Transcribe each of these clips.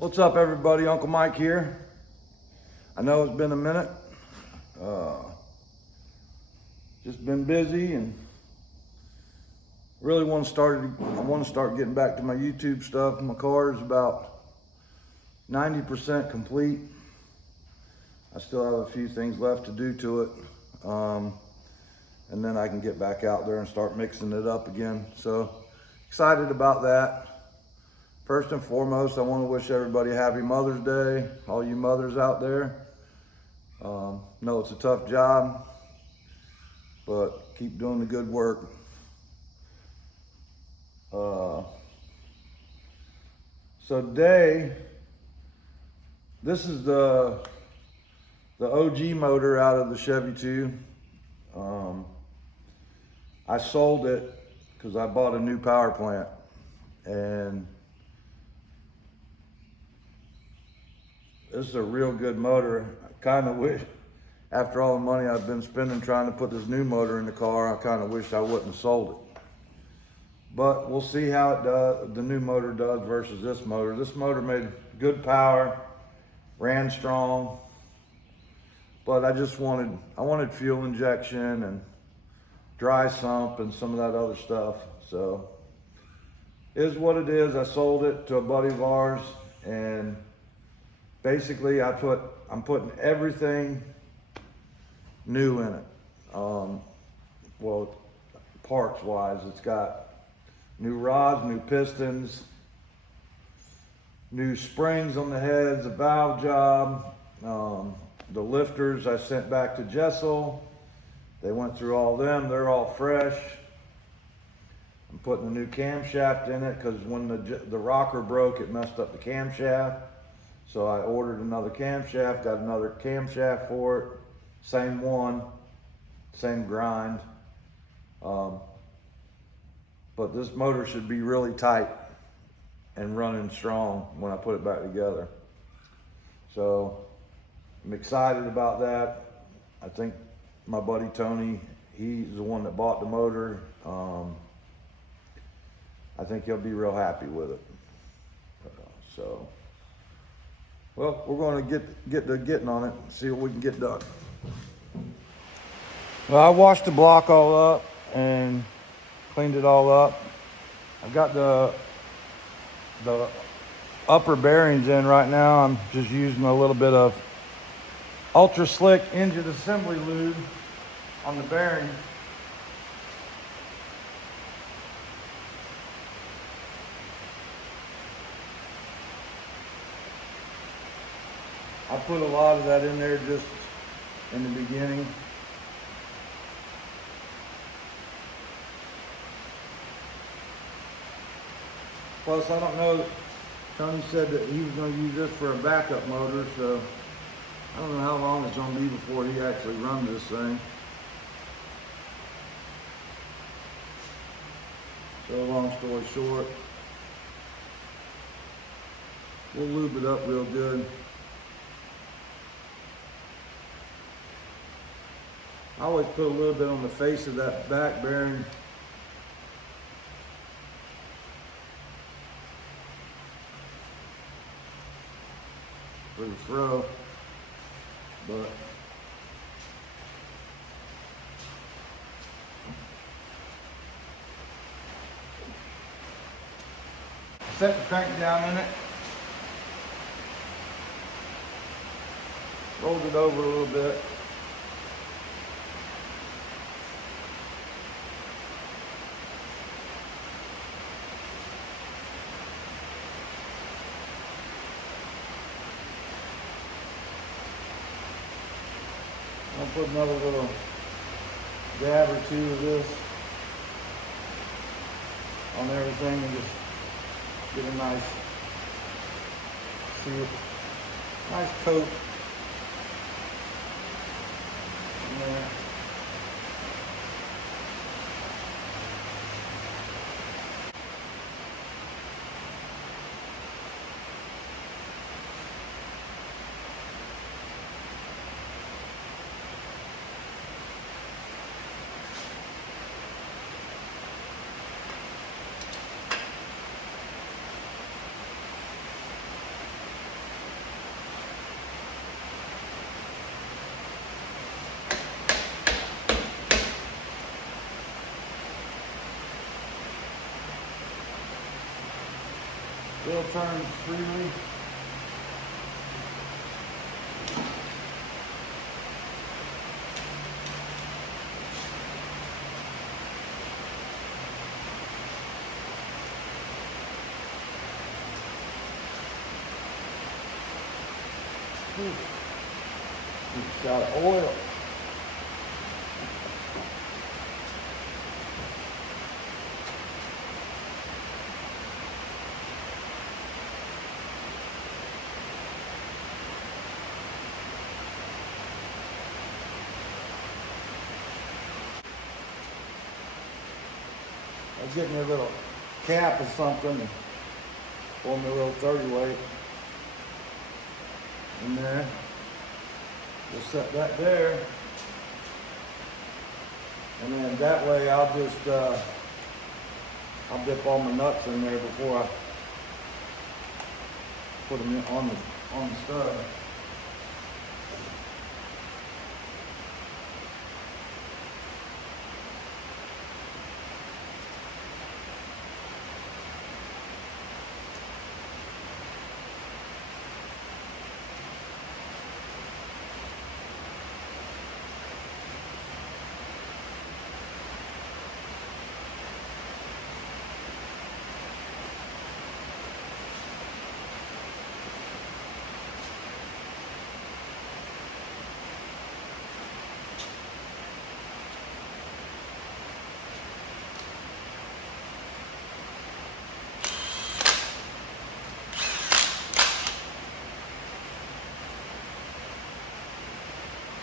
What's up, everybody? Uncle Mike here. I know it's been a minute. Just been busy and really want to start getting back to my YouTube stuff. My car is about 90% complete. I still have a few things left to do to it. And then I can get back out there and start mixing it up again. So excited about that. First and foremost, I want to wish everybody a happy Mother's Day, all you mothers out there. Know it's a tough job, but keep doing the good work. So today, this is the OG motor out of the Chevy 2. I sold it because I bought a new power plant, and this is a real good motor. I kind of wish, after all the money I've been spending trying to put this new motor in the car, I kind of wish I wouldn't have sold it. But we'll see how it does, the new motor does versus this motor. This motor made good power, ran strong, but I wanted fuel injection and dry sump and some of that other stuff. So it is what it is. I sold it to a buddy of ours, and basically I'm putting everything new in it. Well, parts wise, it's got new rods, new pistons, new springs on the heads, a valve job. The lifters I sent back to Jessel. They went through all them, they're all fresh. I'm putting a new camshaft in it because when the rocker broke, it messed up the camshaft. So I ordered another camshaft, got another camshaft for it. Same one, same grind. But this motor should be really tight and running strong when I put it back together. So I'm excited about that. I think my buddy Tony, he's the one that bought the motor. I think he'll be real happy with it. Well, we're going to get to getting on it and see what we can get done. Well, I washed the block all up and cleaned it all up. I've got the upper bearings in right now. I'm just using a little bit of ultra slick engine assembly lube on the bearing. I put a lot of that in there just in the beginning. Plus, I don't know, Tony said that he was going to use this for a backup motor, so I don't know how long it's going to be before he actually runs this thing. So long story short, we'll lube it up real good. I always put a little bit on the face of that back bearing. For the throw, but set the crank down in it, rolled it over a little bit. I'll put another little dab or two of this on everything and just get a nice coat in there. Wheel turns freely. It's got oil. I'll get me a little cap or something and pour me a little 30 weight in there. We'll set that there. And then that way I'll just, I'll dip all my nuts in there before I put them in on the stud.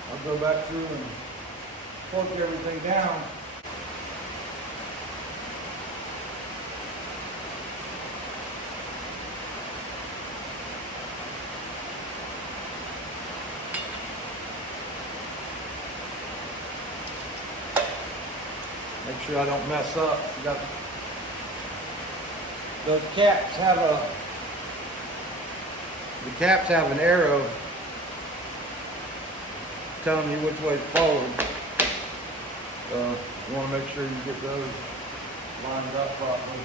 I'll go back through and torque everything down. Make sure I don't mess up. Those caps have the caps have an arrow telling you which way forward. You want to make sure you get those lined up properly.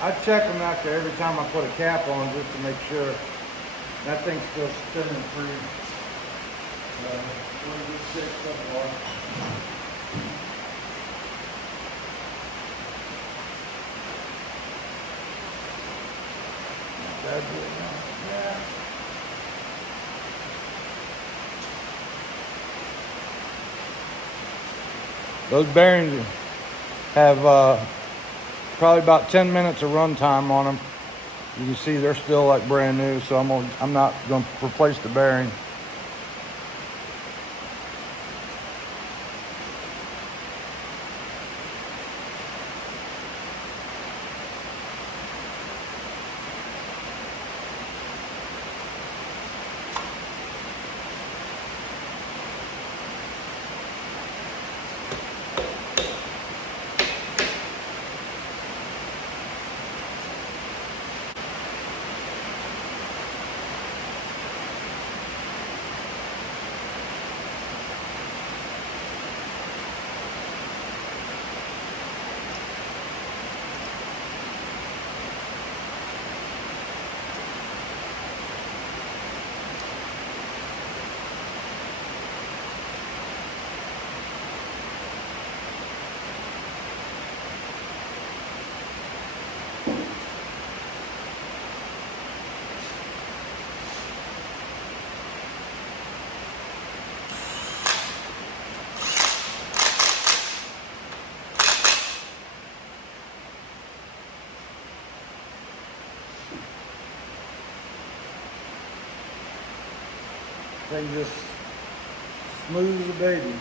I check them after every time I put a cap on just to make sure that thing's still spinning free. Yeah. Those bearings have probably about 10 minutes of run time on them. You can see they're still like brand new, so I'm not going to replace the bearing. Thing just smooth as a baby.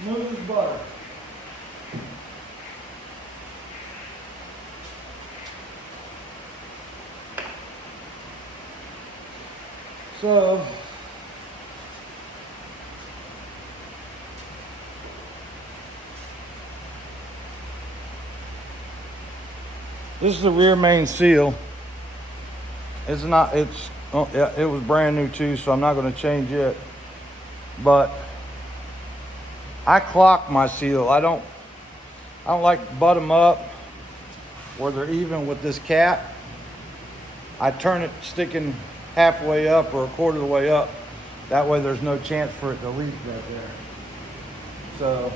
Smooth as butter. So, this is the rear main seal. It's not, it's, oh yeah, it was brand new too, so I'm not going to change it. But I clock my seal. I don't like to butt them up where they're even with this cap. I turn it sticking halfway up or a quarter of the way up. That way there's no chance for it to leak right there. So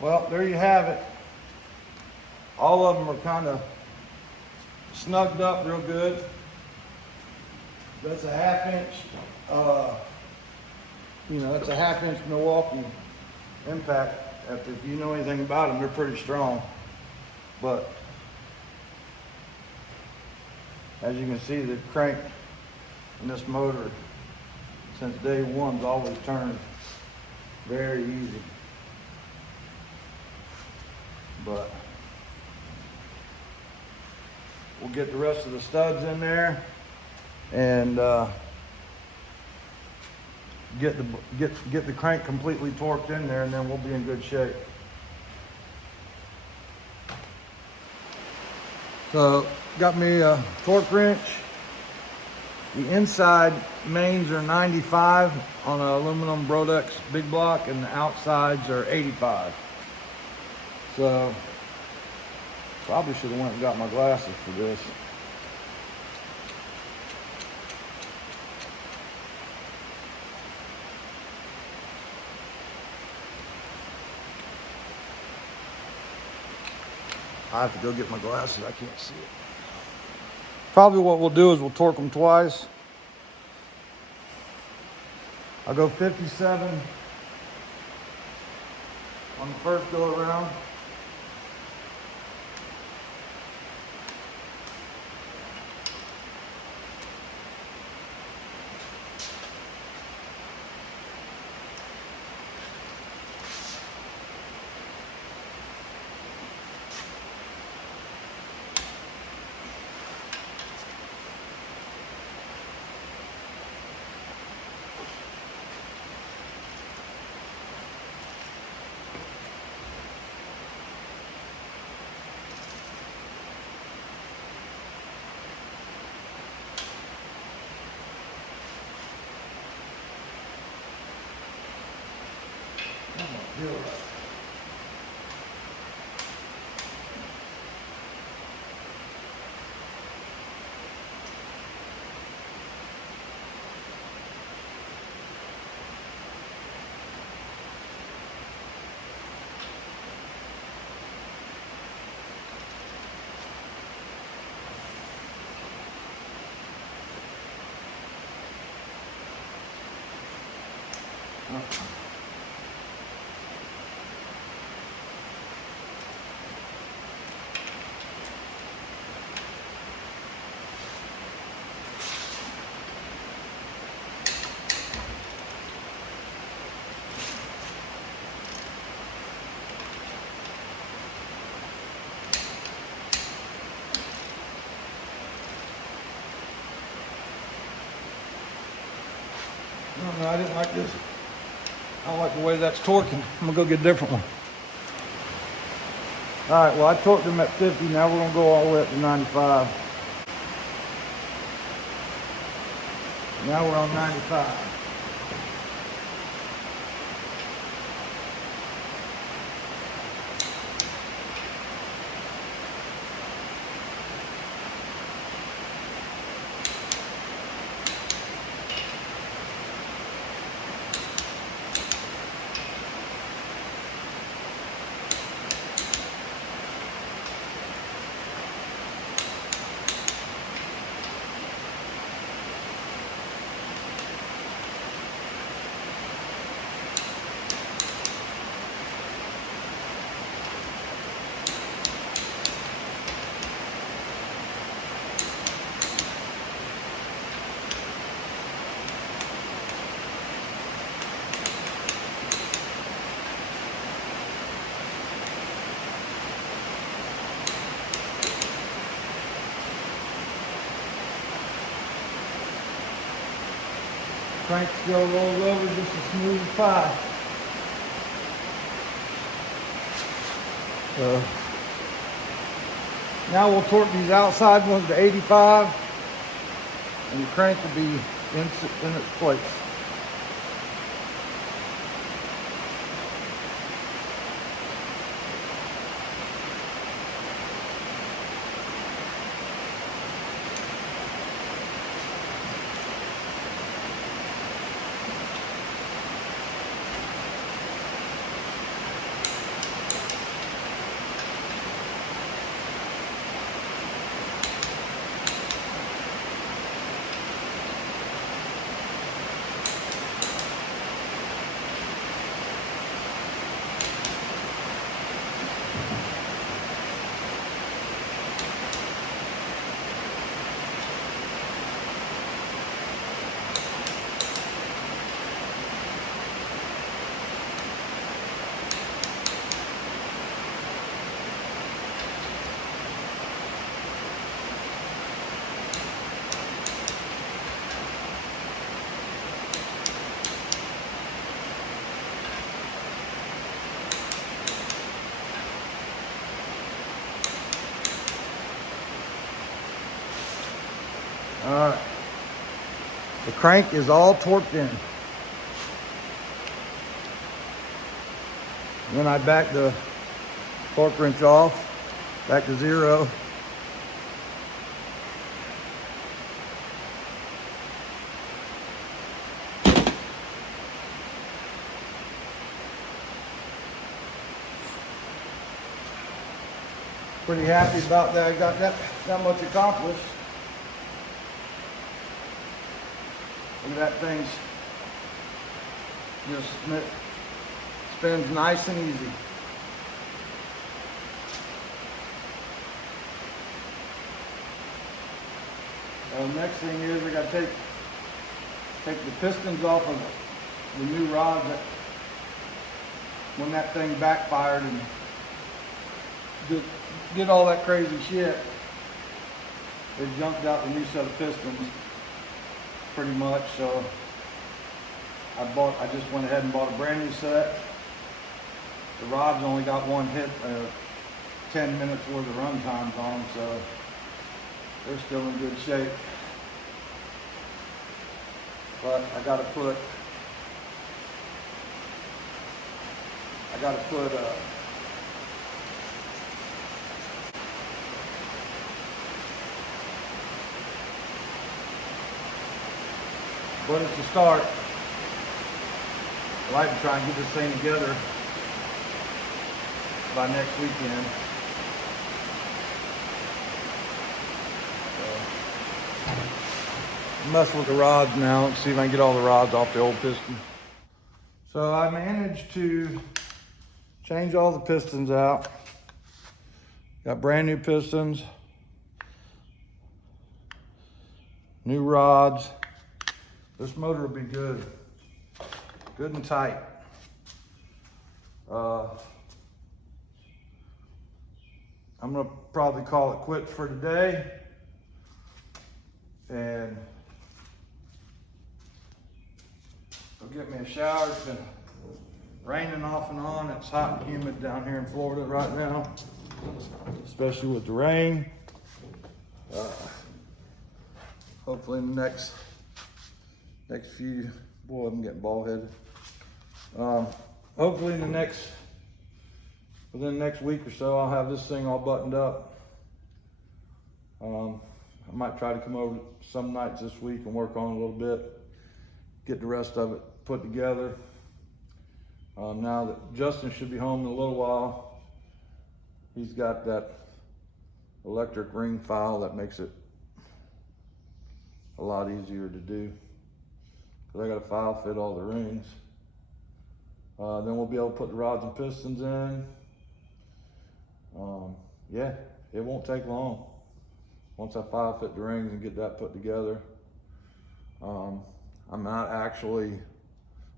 Well, there you have it. All of them are kind of snugged up real good. That's a 1/2 inch, that's a 1/2 inch Milwaukee impact. If you know anything about them, they're pretty strong. But as you can see, the crank in this motor since day one's always turned very easy. But we'll get the rest of the studs in there and get the crank completely torqued in there, and then we'll be in good shape. So got me a torque wrench. The inside mains are 95 on an aluminum Brodex big block, and the outsides are 85. So probably should have went and got my glasses for this. I have to go get my glasses, I can't see it. Probably what we'll do is we'll torque them twice. I'll go 57 on the first go around. No, I didn't like this. I don't like the way that's torquing. I'm gonna go get a different one. All right, well, I torqued them at 50. Now we're gonna go all the way up to 95. Now we're on 95. Crank still rolls over just as smooth as pie. So now we'll torque these outside ones to 85, and the crank will be in its place. The crank is all torqued in. And then I back the torque wrench off, back to 0. Pretty happy about that. I got that much accomplished. Look at that thing. Just spins nice and easy. Next thing is we got to take the pistons off of the new rod that when that thing backfired and did all that crazy shit. They jumped out the new set of pistons pretty much, so I just went ahead and bought a brand new set. The rod's only got one hit, 10 minutes worth of run times on them, so they're still in good shape. But I gotta put but it's a start. I'd like to try and get this thing together by next weekend. So, mess with the rods now, see if I can get all the rods off the old piston. So I managed to change all the pistons out. Got brand new pistons, new rods. This motor will be good and tight. I'm gonna probably call it quits for today and go get me a shower. It's been raining off and on. It's hot and humid down here in Florida right now, especially with the rain. Hopefully in the next few, boy, I'm getting bald headed. Hopefully within the next week or so, I'll have this thing all buttoned up. I might try to come over some nights this week and work on it a little bit, get the rest of it put together. Now that Justin should be home in a little while, he's got that electric ring file that makes it a lot easier to do. Because I got a file fit all the rings. Then we'll be able to put the rods and pistons in. Yeah, it won't take long. Once I file fit the rings and get that put together. I'm not actually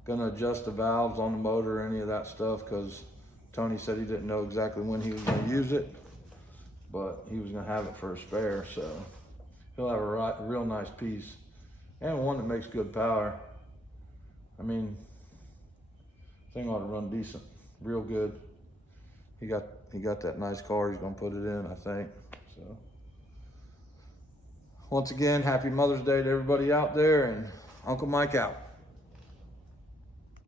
gonna adjust the valves on the motor or any of that stuff because Tony said he didn't know exactly when he was gonna use it, but he was gonna have it for a spare, so he'll have a real nice piece. And one that makes good power. I mean, thing ought to run decent, real good. He got that nice car he's gonna put it in, I think. So, once again, happy Mother's Day to everybody out there, and Uncle Mike out.